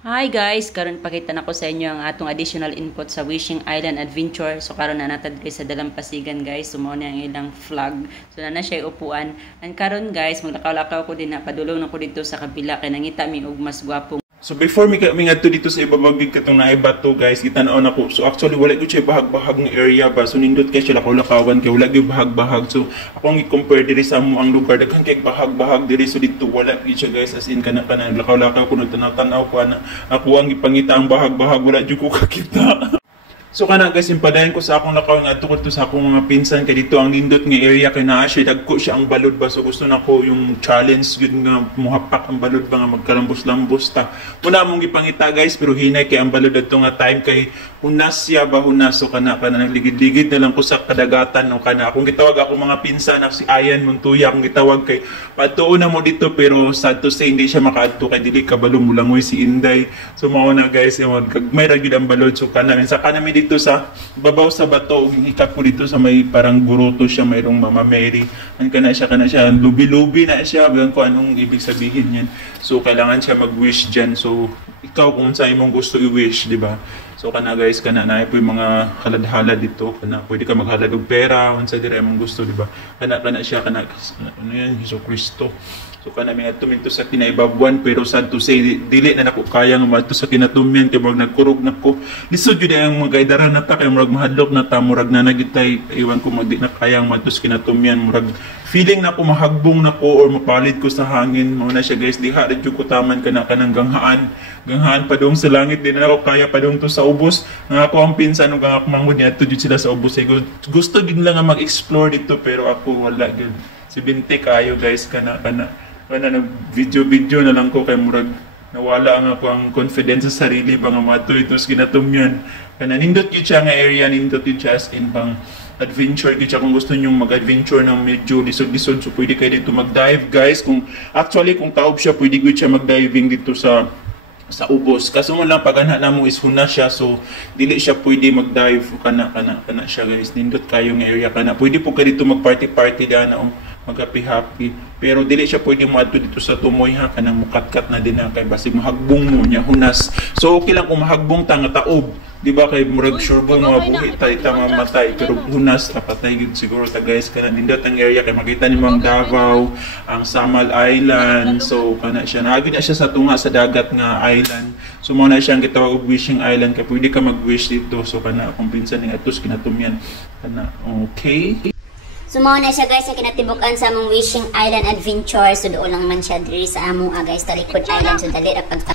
Hi guys, karon pakita na ko sa inyo ang atong additional input sa Wishing Island Adventure. So karon na natad guys sa Dalampasigan guys, sumo na ang ilang flag. So na siya upuan. And karon guys, maglakaw-lakaw ko din na padulong na ko dito sa kabila kay nangita mi og mas gwapong. So before mi ngadto dito sa ibabagig katong naibato guys, kita-naon ako. So actually wala gyud siya bahag-bahag ng area ba. So nindot kay siya lakaw-lakawan kay wala gyud bahag-bahag. So ako ang i-compare diri sa amo ang lugar daghan kay bahag-bahag diri, so dito wala gyud siya guys, as in kana lakaw-lakaw ko nagtanaw-tanaw ko ana. Ako ang ipangita ang bahag-bahag, wala gyud ko kakita. So kana guys, impadayon ko sa akong lakaw nga tukod to sa akong mga pinsan kay dito ang nindot nga area kay naa siya dagko siya ang balod ba. So gusto nako yung challenge yun nga muhapak ang balod ba nga magkalambos-lambos ta. Una mong gipangita guys, pero hinay kay ang balod adto nga time kay hunas siya ba hunas. So kana nagligid-ligid na lang ko sa kadagatan no kana. Kung gitawag ako mga pinsan na si Ayan Montuya, kung gitawag kay patuon na mo dito, pero sad to say hindi siya makaadto kay dili kabalo mo langoy si Inday. So mao na guys, may ra gyud ang balod. So kana minsan kana dito sa babaw sa bato, hikap ko dito sa may parang guruto siya, mayroong Mama Mary. Kana siya, lubi-lubi na siya, bilang ko anong ibig sabihin yan. So kailangan siya mag-wish dyan. So ikaw kung sa imong gusto i-wish, di ba? So kana guys, kana na po yung mga halad-halad dito, kana pwede ka maghalad og pera, unsa dire imong gusto, di ba? Kana siya, ano yan, Hesus Kristo. So kana mi adto minto sa kinaibabuan, pero sad to say dili na nako kaya nga madto sa kinatumyan kay murag nagkurog nako. Lisod jud ang mga gaydaran nata kay murag mahadlok na ta, murag na nagitay iwan ko di na kaya madto sa kinatumyan, murag feeling na ko mahagbong nako or mapalit ko sa hangin. Mao na siya guys, diha ra jud ko taman kanang ganghaan pa dong sa langit, di na ako kaya pa dong to sa ubos. Nga ako ang pinsan ug ako mangud niya jud sila sa ubos. Gusto gid lang nga mag-explore dito, pero ako wala gid. Si Binti kayo guys, kana nag-video na lang ko kay murag nawala ang ako ang confidence sa sarili ba nga mato itos kinatumyan. Kana nindot gyud siya nga area, nindot gyud siya as in pang adventure gyud siya. Kung gusto niyo mag-adventure ng medyo lisod-lisod, so pwede kayo dito mag-dive guys. Kung taob siya, pwede gyud siya mag-diving dito sa ubos. Kaso mo lang pag ana namo is huna siya, so dili siya pwede mag-dive. Kana siya guys, nindot kayo nga area kana. Pwede po ka dito mag-party dana mag-happy. Pero dili siya pwede mo adto dito sa tumoy ha, kanang mukatkat na din na kay basig mahagbong mo nya hunas. So okay lang kung mahagbong ta nga taob, di ba, kay murag sure ba mga buhi tay ta mamatay, pero hunas patay gid siguro ta guys. Kana nindot ang area kay makita nimo ang Davao, ang Samal Island. So kana siya naagid na siya sa tunga sa dagat nga island. So mo na siya ang gitawag og Wishing Island kay pwede ka mag-wish dito. So kana akong pinsan ni atos kinatumyan kana. Okay, so mao na siya guys, ang kinatibukan sa among Wishing Island Adventure. So doon lang man siya diri sa among guys, Talikod Island. So dali ra pag